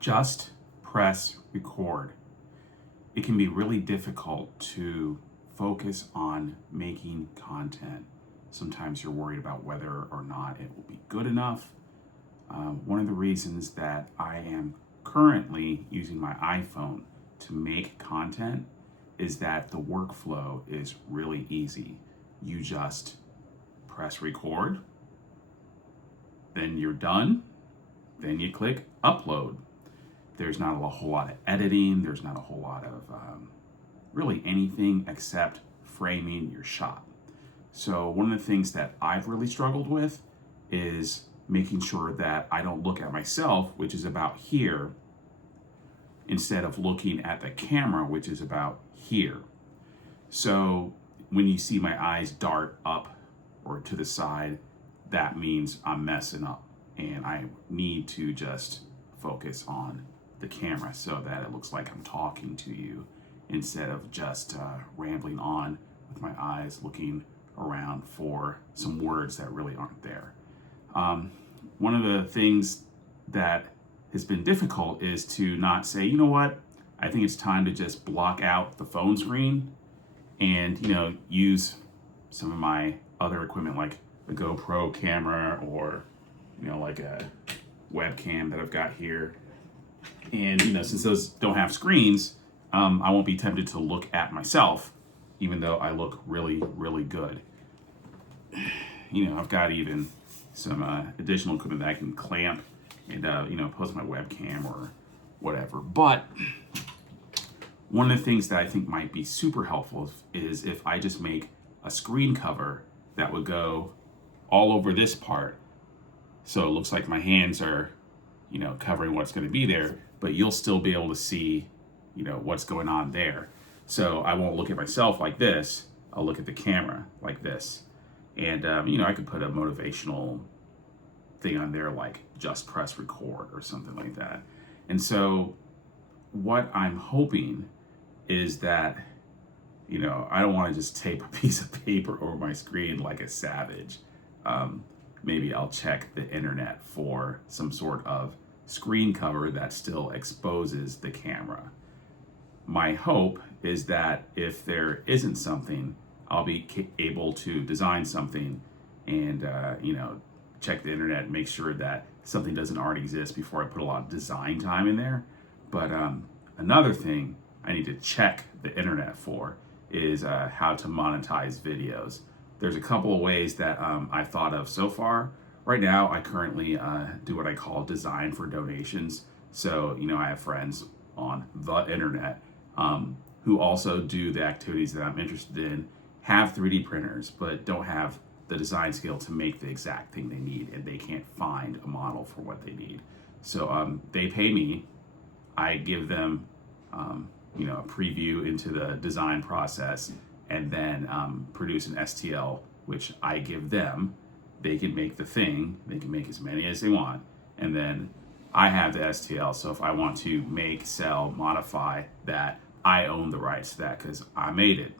Just press record. It can be really difficult to focus on making content. Sometimes you're worried about whether or not it will be good enough. One of the reasons that I am currently using my iPhone to make content is that the workflow is really easy. You just press record, then you're done, then you click upload. There's not a whole lot of editing, there's not a whole lot of really anything except framing your shot. So one of the things that I've really struggled with is making sure that I don't look at myself, which is about here, instead of looking at the camera, which is about here. So when you see my eyes dart up or to the side, that means I'm messing up and I need to just focus on the camera so that it looks like I'm talking to you instead of just rambling on with my eyes looking around for some words that really aren't there. One of the things that has been difficult is to not say, you know what, I think it's time to just block out the phone screen and, use some of my other equipment like a GoPro camera or, like a webcam that I've got here. And, since those don't have screens, I won't be tempted to look at myself, even though I look really, really good. I've got even some additional equipment that I can clamp and, post my webcam or whatever. But one of the things that I think might be super helpful is if I just make a screen cover that would go all over this part. So it looks like my hands are, covering what's going to be there, but you'll still be able to see, what's going on there. So I won't look at myself like this. I'll look at the camera like this. And, I could put a motivational thing on there like just press record or something like that. And so what I'm hoping is that, I don't want to just tape a piece of paper over my screen like a savage. Maybe I'll check the internet for some sort of screen cover that still exposes the camera. My hope is that if there isn't something, I'll be able to design something and, check the internet and make sure that something doesn't already exist before I put a lot of design time in there. But another thing I need to check the internet for is how to monetize videos. There's a couple of ways that I've thought of so far. Right now, I currently do what I call design for donations. So, I have friends on the internet who also do the activities that I'm interested in, have 3D printers, but don't have the design skill to make the exact thing they need, and they can't find a model for what they need. So they pay me. I give them, a preview into the design process, and then produce an STL, which I give them. They can make the thing. They can make as many as they want, and then I have the STL. So if I want to make, sell, modify that, I own the rights to that because I made it,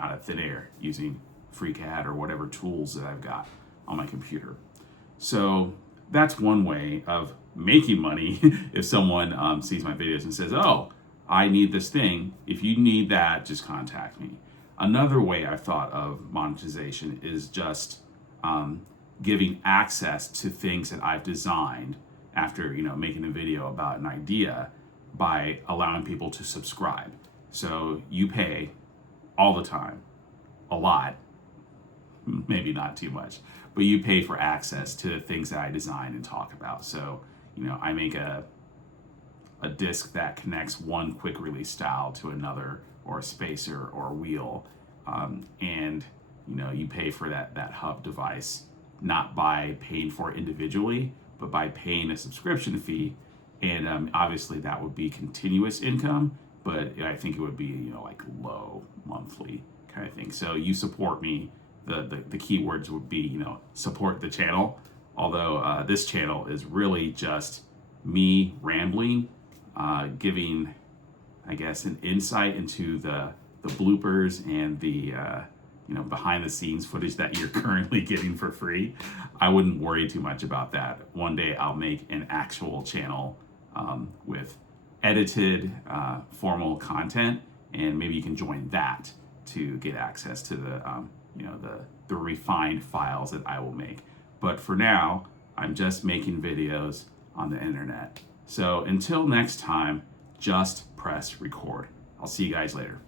out of thin air using FreeCAD or whatever tools that I've got on my computer. So that's one way of making money. If someone sees my videos and says, oh, I need this thing, if you need that, just contact me. Another way I thought of monetization is just giving access to things that I've designed after making a video about an idea by allowing people to subscribe. So you pay all the time, a lot, maybe not too much, but you pay for access to the things that I design and talk about. So, I make a disc that connects one quick release style to another, or a spacer or a wheel. And, you pay for that hub device, not by paying for it individually, but by paying a subscription fee. And obviously that would be continuous income, but I think it would be, like low monthly kind of thing. So you support me. The keywords would be, support the channel. Although this channel is really just me rambling, giving, I guess, an insight into the bloopers and the behind the scenes footage that you're currently getting for free. I wouldn't worry too much about that. One day I'll make an actual channel with edited formal content, and maybe you can join that to get access to the the refined files that I will make. But for now, I'm just making videos on the internet. So until next time, just press record. I'll see you guys later.